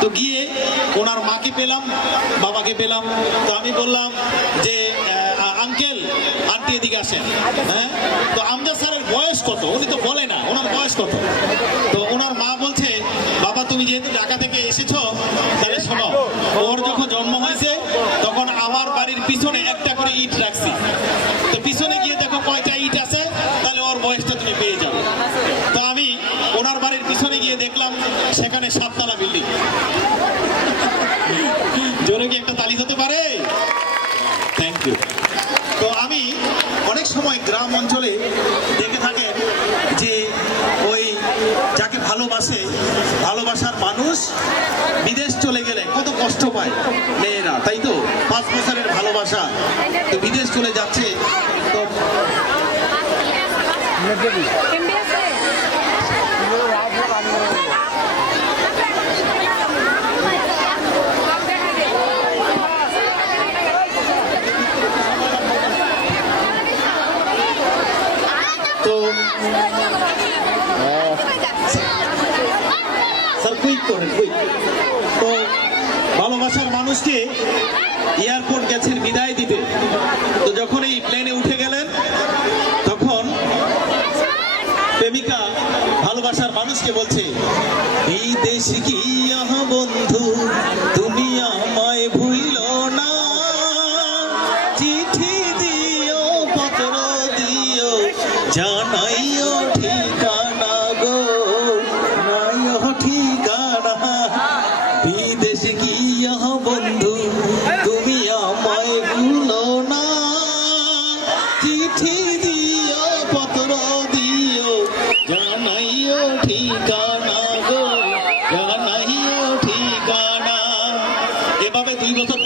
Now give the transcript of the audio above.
তো গিয়ে ওনার মাকে পেলাম, বাবাকে পেলাম। তো আমি বললাম যে আঙ্কেল আন্টি এদিকে আসেন। হ্যাঁ, তো আমজাদ স্যারের বয়স কত? উনি তো বলে না ওনার বয়স কত। তো ওনার মা বলছে, বাবা তুমি যেহেতু ঢাকা থেকে এসেছো, তাহলে শোনো, ওর যখন জন্ম হয়েছে তখন আমার বাড়ির পিছনে একটা করে ইট রাখছি। তো পিছনে গিয়ে দেখো কয়টা ইট আছে, তাহলে ওর বয়সটা তুমি পেয়ে যাবে। তো আমি ওনার বাড়ির পিছনে গিয়ে দেখলাম সেখানে 7 তলা বিল্ডিং। জোরে কি একটা তালি হতে পারে? Thank you. তো আমি অনেক সময় গ্রাম অঞ্চলে দেখে থাকেন যে ওই যাকে ভালোবাসে, ভালোবাসার মানুষ বিদেশ চলে গেলে কত কষ্ট পায় মেয়েরা, তাই তো? 5 বছরের ভালোবাসা, তো বিদেশ চলে যাচ্ছে। তো স্যার কুইক করেন, কুইক। তো ভালোবাসার মানুষকে এয়ারপোর্ট গেছেন বিদায় দিতে। তো যখন এই প্লেনে উঠে গেলেন তখন প্রেমিকা ভালোবাসার মানুষকে বলছে, এই দেশ গিয়া বন্ধু তুমি আমায় ভুইলো না, চিঠি দিও পত্র দিও জানাইও ঠিকানা গো, নাইও ঠিকানা। বিদেশ গিয়া বন্ধু তুমি আমায় ভুলো না, চিঠি দিও পত্র দিও জানাইও ঠিকানা গো, জানাইও ঠিকানা। এভাবে 2 বছর